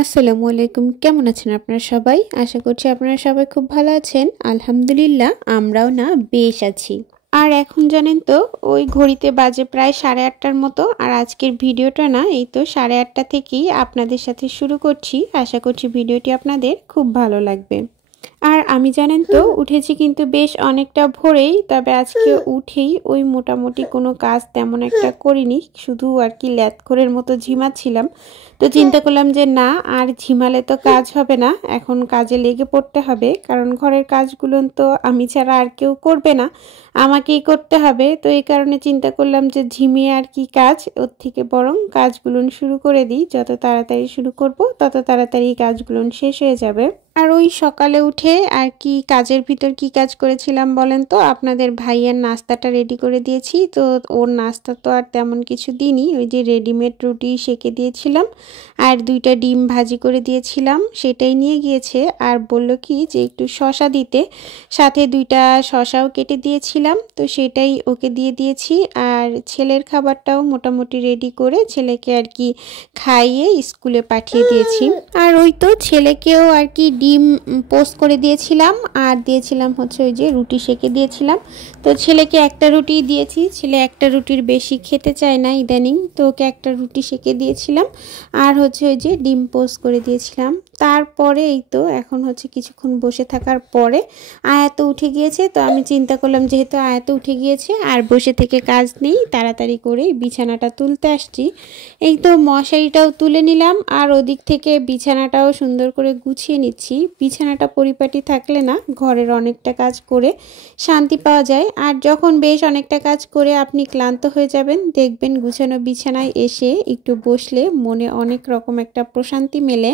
আসসালামু আলাইকুম। কেমন আছেন আপনারা সবাই? আশা করছি আপনারা সবাই খুব ভালো আছেন। আলহামদুলিল্লাহ আমরাও না বেশ আছি। আর এখন জানেন তো ওই ঘড়িতে বাজে প্রায় 8:30টার মতো। আর আজকের ভিডিওটা না এই তো 8:30 থেকেই আপনাদের সাথে শুরু করছি। আশা করছি ভিডিওটি আপনাদের খুব ভালো লাগবে। আর আমি জানেন তো উঠেছি কিন্তু বেশ অনেকটা ভোরেই, তবে আজকে উঠেই ওই মোটামুটি কোনো কাজ তেমন একটা করিনি, শুধু আর কি ল্যাদখোরের মতো ঝিমাচ্ছিলাম। তো চিন্তা করলাম যে না, আর ঝিমালে তো কাজ হবে না, এখন কাজে লেগে পড়তে হবে, কারণ ঘরের কাজগুলো তো আমি ছাড়া আর কেউ করবে না, আমাকেই করতে হবে। তো এই কারণে চিন্তা করলাম যে ঝিমিয়ে আর কি কাজ, ওর থেকে বরং কাজগুলো শুরু করে দিই। যত তাড়াতাড়ি শুরু করব তত তাড়াতাড়ি কাজগুলো শেষ হয়ে যাবে। আর ওই সকালে উঠে আর কি কাজের ভিতর কি কাজ করেছিলাম বলেন তো? আপনাদের ভাইয়ের নাস্তাটা রেডি করে দিয়েছি। তো ওর নাস্তা তো আর তেমন কিছু দিইনি, ওই যে রেডিমেড রুটি সেঁকে দিয়েছিলাম আর 2টা ডিম ভাজি করে দিয়েছিলাম, সেটাই নিয়ে গিয়েছে। আর বলল কি যে একটু শসা দিতে, সাথে 2টা শসাও কেটে দিয়েছিলাম, তো সেটাই ওকে দিয়ে দিয়েছি। আর ছেলের খাবারটাও মোটামুটি রেডি করে ছেলেকে আর কি খাইয়ে স্কুলে পাঠিয়ে দিয়েছি। আর ওই তো ছেলেকেও আর কি ডিম পোস্ট করে দিয়েছিলাম, আর দিয়েছিলাম হচ্ছে ওই যে রুটি সেঁকে দিয়েছিলাম। তো ছেলেকে একটা রুটি দিয়েছি, ছেলে একটা রুটির বেশি খেতে চায় না ইদানিং, তো ওকে একটা রুটি সেঁকে দিয়েছিলাম আর হচ্ছে ওই যে ডিম পোস্ট করে দিয়েছিলাম। তারপরে এই তো এখন হচ্ছে কিছুক্ষণ বসে থাকার পরে আয়াত উঠে গিয়েছে। তো আমি চিন্তা করলাম যেহেতু আয়াত উঠে গিয়েছে আর বসে থেকে কাজ নেই, তাড়াতাড়ি করে বিছানাটা তুলতে আসছি। এই তো মশারিটাও তুলে নিলাম আর ওদিক থেকে বিছানাটাও সুন্দর করে গুছিয়ে নিচ্ছি। বিছানাটা পরিপাটি থাকলে না ঘরের অনেকটা কাজ করে শান্তি পাওয়া যায়। আর যখন বেশ অনেকটা কাজ করে আপনি ক্লান্ত হয়ে যাবেন, দেখবেন গুছানো বিছানায় এসে একটু বসলে মনে অনেক রকম একটা প্রশান্তি মেলে।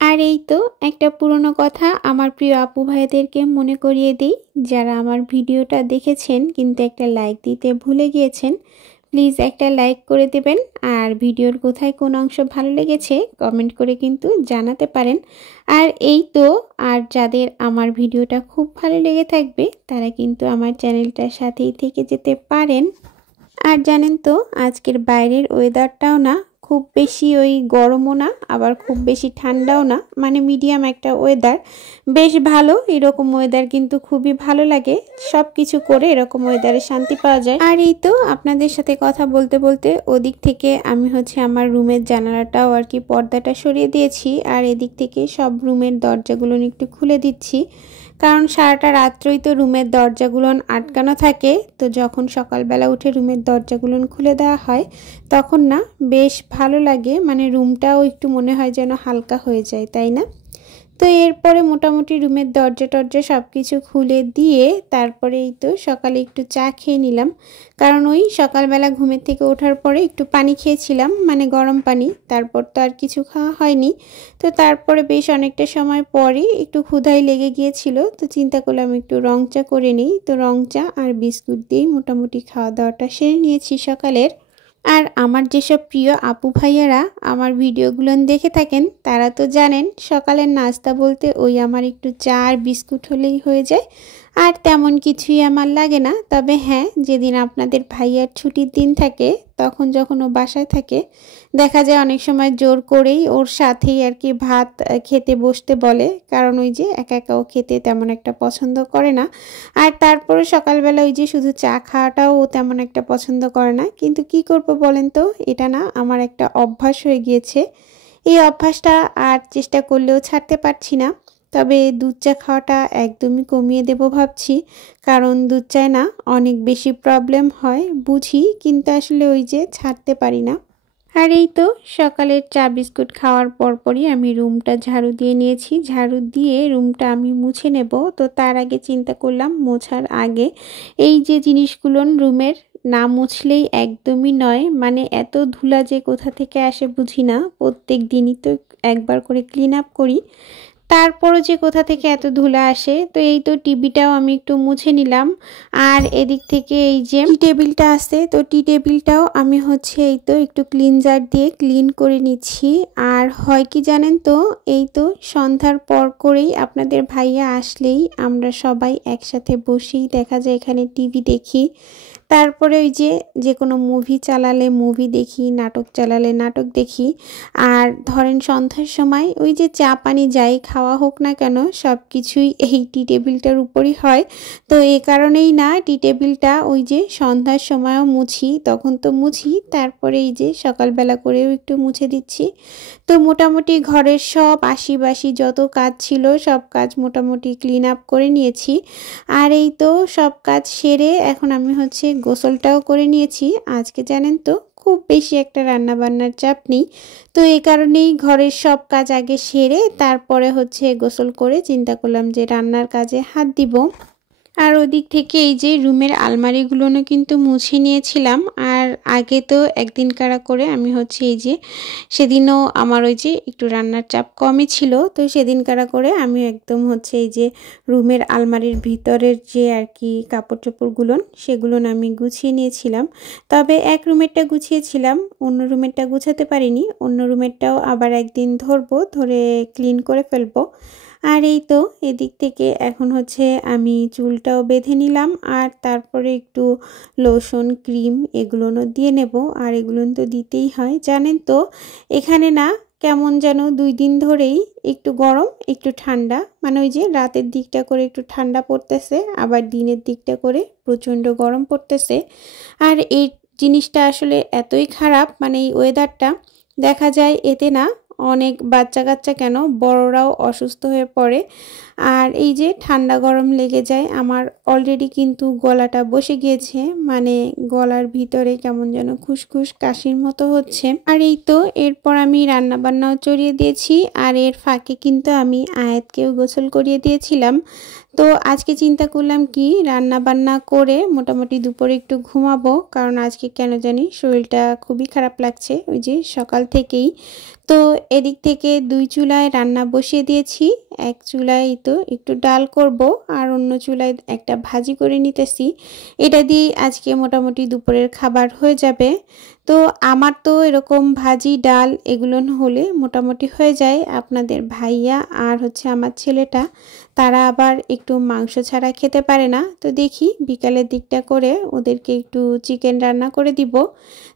আর এই তো একটা পুরনো কথা আমার প্রিয় আপু ভাইদেরকে মনে করিয়ে দিই, যারা আমার ভিডিওটা দেখেছেন কিন্তু একটা লাইক দিতে ভুলে গিয়েছেন, প্লিজ একটা লাইক করে দেবেন। আর ভিডিওর কোথায় কোন অংশ ভালো লেগেছে কমেন্ট করে কিন্তু জানাতে পারেন। আর এই তো, আর যাদের আমার ভিডিওটা খুব ভালো লেগে থাকবে তারা কিন্তু আমার চ্যানেলটার সাথেই থেকে যেতে পারেন। আর জানেন তো আজকের বাইরের ওয়েদারটাও না খুব বেশি ওই গরমও না আবার খুব বেশি ঠান্ডাও না, মানে মিডিয়াম একটা ওয়েদার, বেশ ভালো। এরকম ওয়েদার কিন্তু খুবই ভালো লাগে, সব কিছু করে এরকম ওয়েদারে শান্তি পাওয়া যায়। আর এই তো আপনাদের সাথে কথা বলতে বলতে ওদিক থেকে আমি হচ্ছে আমার রুমের জানালাটাও আর কি পর্দাটা সরিয়ে দিয়েছি, আর এদিক থেকে সব রুমের দরজাগুলো একটু খুলে দিচ্ছি, কারণ সারাটা রাত্রই তো রুমের দরজাগুলো আটকানো থাকে। তো যখন সকালবেলা উঠে রুমের দরজাগুলো খুলে দেওয়া হয় তখন না বেশ ভালো লাগে, মানে রুমটাও একটু মনে হয় যেন হালকা হয়ে যায়, তাই না? তো এরপরে মোটামুটি রুমের দরজা টরজা সব কিছু খুলে দিয়ে তারপরে এই তো সকালে একটু চা খেয়ে নিলাম, কারণ ওই সকালবেলা ঘুমের থেকে ওঠার পরে একটু পানি খেয়েছিলাম, মানে গরম পানি, তারপর তো আর কিছু খাওয়া হয়নি। তো তারপরে বেশ অনেকটা সময় পরে একটু ক্ষুধাই লেগে গিয়েছিল, তো চিন্তা করলাম একটু রং চা করে নিই। তো রং চা আর বিস্কুট দিয়েই মোটামুটি খাওয়া দাওয়াটা সেরে নিয়েছি সকালের। আর আমার যেসব প্রিয় আপু ভাইয়ারা আমার ভিডিওগুলো দেখে থাকেন তারা তো জানেন সকালের নাস্তা বলতে ওই আমার একটু চা আর বিস্কুট হলেই হয়ে যায়, আর তেমন কিছুই আমার লাগে না। তবে হ্যাঁ, যেদিন আপনাদের ভাইয়ার ছুটির দিন থাকে তখন যখন ও বাসায় থাকে দেখা যায় অনেক সময় জোর করেই ওর সাথেই আর কি ভাত খেতে বসতে বলে, কারণ ওই যে একা একা ও খেতে তেমন একটা পছন্দ করে না। আর তারপরে সকালবেলা ওই যে শুধু চা খাওয়াটাও ও তেমন একটা পছন্দ করে না, কিন্তু কি করব বলেন তো, এটা না আমার একটা অভ্যাস হয়ে গিয়েছে। এই অভ্যাসটা আর চেষ্টা করলেও ছাড়তে পারছি না। তবে দুধ চা খাওয়াটা একদমই কমিয়ে দেব ভাবছি, কারণ দুধ চায় না অনেক বেশি প্রবলেম হয় বুঝি, কিন্তু আসলে ওই যে ছাড়তে পারি না। আর এই তো সকালের চা বিস্কুট খাওয়ার পরপরই আমি রুমটা ঝাড়ু দিয়ে নিয়েছি, ঝাড়ু দিয়ে রুমটা আমি মুছে নেব। তো তার আগে চিন্তা করলাম মোছার আগে এই যে জিনিসগুলো রুমের না মুছলেই একদমই নয়, মানে এত ধুলা যে কোথা থেকে আসে বুঝি না, প্রত্যেক দিনই তো একবার করে ক্লিন আপ করি, তারপরও যে কোথা থেকে এত ধুলা আসে। তো এই তো টিভিটাও আমি একটু মুছে নিলাম, আর এদিক থেকে এই যে টি টেবিলটা আছে, তো টি টেবিলটাও আমি হচ্ছে এই তো একটু ক্লিনজার দিয়ে ক্লিন করে নিচ্ছি। আর হয় কি জানেন তো, এই তো সন্ধ্যার পর করেই আপনাদের ভাইয়া আসলেই আমরা সবাই একসাথে বসেই দেখা যায় এখানে টিভি দেখি। তারপরে ওই যে কোনো মুভি চালালে মুভি দেখি, নাটক চালালে নাটক দেখি। আর ধরেন সন্ধ্যার সময় ওই যে চা পানি যাই খাওয়া হোক না কেন সব কিছুই এই টি টেবিলটার উপরই হয়। তো এ কারণেই না টি টেবিলটা ওই যে সন্ধ্যার সময়ও মুছি, তখন তো মুছি, তারপরে এই যে সকালবেলা করেও একটু মুছে দিচ্ছি। তো মোটামুটি ঘরের সব আশিবাসি যত কাজ ছিল সব কাজ মোটামুটি ক্লিন আপ করে নিয়েছি। আর এই তো সব কাজ সেরে এখন আমি হচ্ছে গোসলটাও করে নিয়েছি। আজকে জানেন তো খুব বেশি একটা রান্না বান্নার চাপ নেই, তো এই কারণেই ঘরের সব কাজ আগে সেরে তারপরে হচ্ছে গোসল করে চিন্তা করলাম যে রান্নার কাজে হাত দিব। আর ওদিক থেকে এই যে রুমের আলমারিগুলোও কিন্তু মুছে নিয়েছিলাম। আর আগে তো একদিন কারা করে আমি হচ্ছে এই যে সেদিনও আমার ওই যে একটু রান্নার চাপ কমই ছিল, তো সেদিন কারা করে আমি একদম হচ্ছে এই যে রুমের আলমারির ভিতরের যে আর কি কাপড় চোপড়গুলো সেগুলো আমি গুছিয়ে নিয়েছিলাম। তবে এক রুমেরটা গুছিয়েছিলাম, অন্য রুমেরটা গুছাতে পারিনি। অন্য রুমেরটাও আবার একদিন ধরে ক্লিন করে ফেলবো। আর এই তো এদিক থেকে এখন হচ্ছে আমি চুলটাও বেঁধে নিলাম, আর তারপরে একটু লোশন ক্রিম এগুলো দিয়ে নেব। আর এগুলো তো দিতেই হয় জানেন তো। এখানে না কেমন যেন 2 দিন ধরেই একটু গরম একটু ঠান্ডা, মানে ওই যে রাতের দিকটা করে একটু ঠান্ডা পড়তেছে, আবার দিনের দিকটা করে প্রচণ্ড গরম পড়তেছে। আর এই জিনিসটা আসলে এতই খারাপ, মানে এই ওয়েদারটা দেখা যায় এতে না অনেক বাচ্চা কাচ্চা কেন বড়রাও অসুস্থ হয়ে পড়ে। আর এই যে ঠান্ডা গরম লেগে যায়। আমার অলরেডি কিন্তু গলাটা বসে গিয়েছে, মানে গলার ভিতরে কেমন যেন খুসখুস কাশির মতো হচ্ছে। আর এই তো এরপর আমি রান্না বান্নাও চড়িয়ে দিয়েছি, আর এর ফাঁকে কিন্তু আমি আয়াতকেও গোসল করিয়ে দিয়েছিলাম। তো আজকে চিন্তা করলাম কি রান্না বান্না করে মোটামুটি দুপুরে একটু ঘুমাবো, কারণ আজকে কেন জানি শরীরটা খুবই খারাপ লাগছে ওই যে সকাল থেকেই। তো এদিক থেকে 2 চুলায় রান্না বসিয়ে দিয়েছি। এক চুলায় তো একটু ডাল করব, আর অন্য চুলায় একটা ভাজি করে নিতেছি। এটা দিয়ে আজকে মোটামুটি দুপুরের খাবার হয়ে যাবে। তো আমার তো এরকম ভাজি ডাল এগুলো হলে মোটামুটি হয়ে যায়। আপনাদের ভাইয়া আর হচ্ছে আমার ছেলেটা তারা আবার একটু মাংস ছাড়া খেতে পারে না, তো দেখি বিকালের দিকটা করে ওদেরকে একটু চিকেন রান্না করে দিব।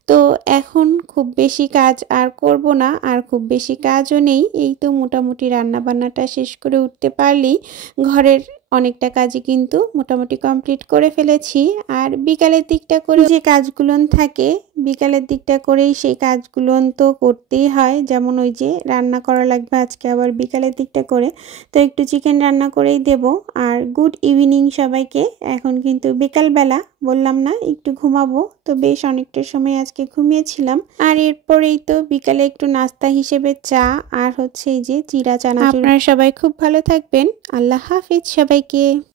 তো এখন খুব বেশি কাজ আর করব না, আর খুব বেশি কাজও নেই। এই তো মোটামুটি রান্না বান্নাটা শেষ করে উঠতে পারলেই ঘরের অনেকটা কাজই কিন্তু মোটামুটি কমপ্লিট করে ফেলেছি। আর বিকালের দিকটা করে যে কাজগুলো থাকে বিকালের দিকটা করেই সেই কাজগুলো তো করতেই হয়। যেমন ওই যে রান্না করা লাগবে আজকে আবার বিকালের দিকটা করে, তো একটু চিকেন রান্না করেই দেব। আর গুড ইভিনিং সবাইকে। এখন কিন্তু বিকালবেলা, বললাম না একটু ঘুমাবো, তো বেশ অনেকটা সময় আজকে ঘুমিয়েছিলাম। আর এরপরেই তো বিকালে একটু নাস্তা হিসেবে চা আর হচ্ছে এই যে চিরা চানাচুর। আপনারা সবাই খুব ভালো থাকবেন। আল্লাহ হাফিজ সবাইকে।